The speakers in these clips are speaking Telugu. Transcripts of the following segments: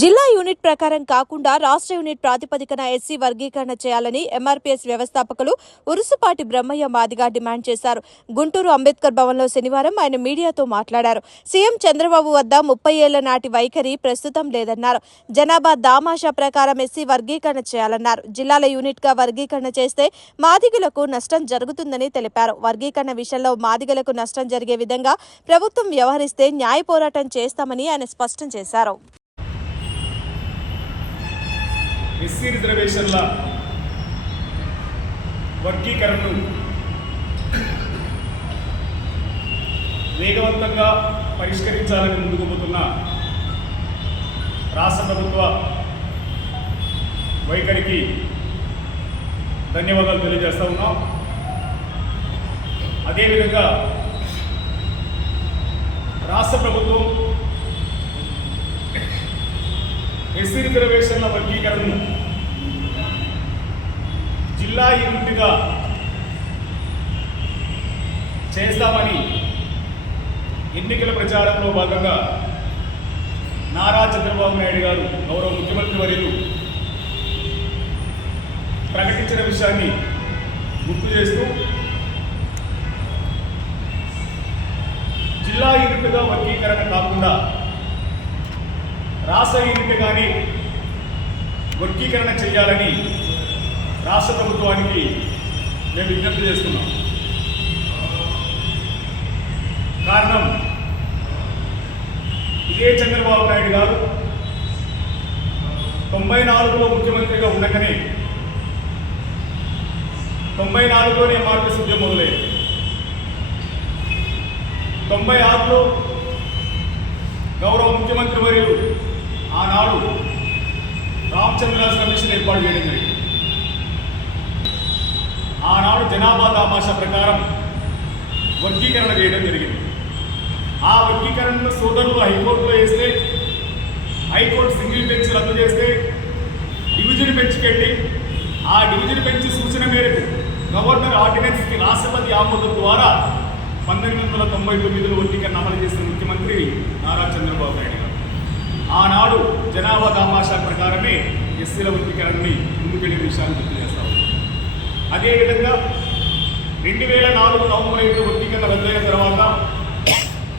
జిల్లా యూనిట్ ప్రకారం కాకుండా రాష్ట్ర యూనిట్ ప్రాతిపదికన ఎస్సీ వర్గీకరణ చేయాలని ఎంఆర్పీఎస్ వ్యవస్థాపకులు ఉరుసుపాటి బ్రహ్మయ్య మాదిగా డిమాండ్ చేశారు. గుంటూరు అంబేద్కర్ భవన్లో శనివారం ఆయన మీడియాతో మాట్లాడారు. సీఎం చంద్రబాబు వద్ద ముప్పై ఏళ్ళ నాటి వైఖరి ప్రస్తుతం లేదన్నారు. జనాభా దామాషా ప్రకారం ఎస్సీ వర్గీకరణ చేయాలన్నారు. జిల్లాల యూనిట్గా వర్గీకరణ చేస్తే మాదిగలకు నష్టం జరుగుతుందని తెలిపారు. వర్గీకరణ విషయంలో మాదిగలకు నష్టం జరిగే విధంగా ప్రభుత్వం వ్యవహరిస్తే న్యాయ పోరాటం చేస్తామని ఆయన స్పష్టం చేశారు. ఎస్సీ రిజర్వేషన్ల వర్గీకరణను వేగవంతంగా పరిష్కరించాలని ముందుకు పోతున్న రాష్ట్ర ప్రభుత్వ వైఖరికి ధన్యవాదాలు తెలియజేస్తా ఉన్నాం. అదేవిధంగా రాష్ట్ర ప్రభుత్వం ఎస్సీ రిజర్వేషన్ల వర్గీకరణను జిల్లా యూనిట్గా చేస్తామని ఎన్నికల ప్రచారంలో భాగంగా నారా చంద్రబాబు నాయుడు గారు గౌరవ ముఖ్యమంత్రి వర్యులు ప్రకటించిన విషయాన్ని గుర్తు చేస్తూ జిల్లా యూనిట్గా వర్గీకరణ కాకుండా రాష్ట్ర యూనిట్ కానీ వర్గీకరణ చేయాలని రాష్ట్ర ప్రభుత్వానికి మేము విజ్ఞప్తి చేస్తున్నాం. కారణం ఇదే చంద్రబాబు నాయుడు గారు. తొంభై నాలుగులో ముఖ్యమంత్రిగా ఉండగానే తొంభై నాలుగులోనే మార్పు సిద్ధం మొదలైంది. తొంభై ఆరులో గౌరవ ముఖ్యమంత్రి వర్యులు ఆనాడు రామచంద్రరాజు కమిషన్ ఏర్పాటు చేయడం జరిగింది. ఆనాడు జనాభా దామాషా ప్రకారం వర్గీకరణ చేయడం జరిగింది. ఆ వర్గీకరణను సోదరులు హైకోర్టులో వేస్తే హైకోర్టు సింగిల్ బెంచ్ రద్దు చేస్తే డివిజన్ బెంచ్కెళ్ళి ఆ డివిజన్ బెంచ్ సూచన మేరకు గవర్నర్ ఆర్డినెన్స్కి రాష్ట్రపతి ఆమోదం ద్వారా పంతొమ్మిది వందల తొంభై తొమ్మిదిలో వర్గీకరణ అమలు చేసిన ముఖ్యమంత్రి నారా చంద్రబాబు నాయుడు జనాభా దామాషా ప్రకారమే ఎస్సీల వర్గీకరణని ముందుకెళ్ళే విషయాన్ని గుర్తు చేస్తాం. అదేవిధంగా రెండు వేల నాలుగు నవంబర్ ఐదు వర్గీకరణ రద్దయిన తర్వాత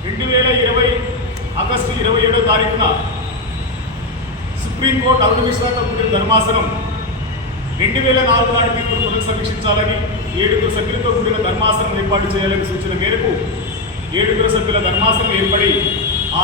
రెండు వేల ఇరవై ఆగస్టు ఇరవై ఏడో తారీఖున సుప్రీంకోర్టు అరుణ విశ్రాంత కూడిన ధర్మాసనం రెండు వేల నాలుగు నాటి తీర్పును పునఃసమీక్షించాలని ఏడుగురు సభ్యులతో కూడిన ధర్మాసనం ఏర్పాటు చేయాలని సూచన మేరకు ఏడుగురు సభ్యుల ధర్మాసనం ఏర్పడి ఆ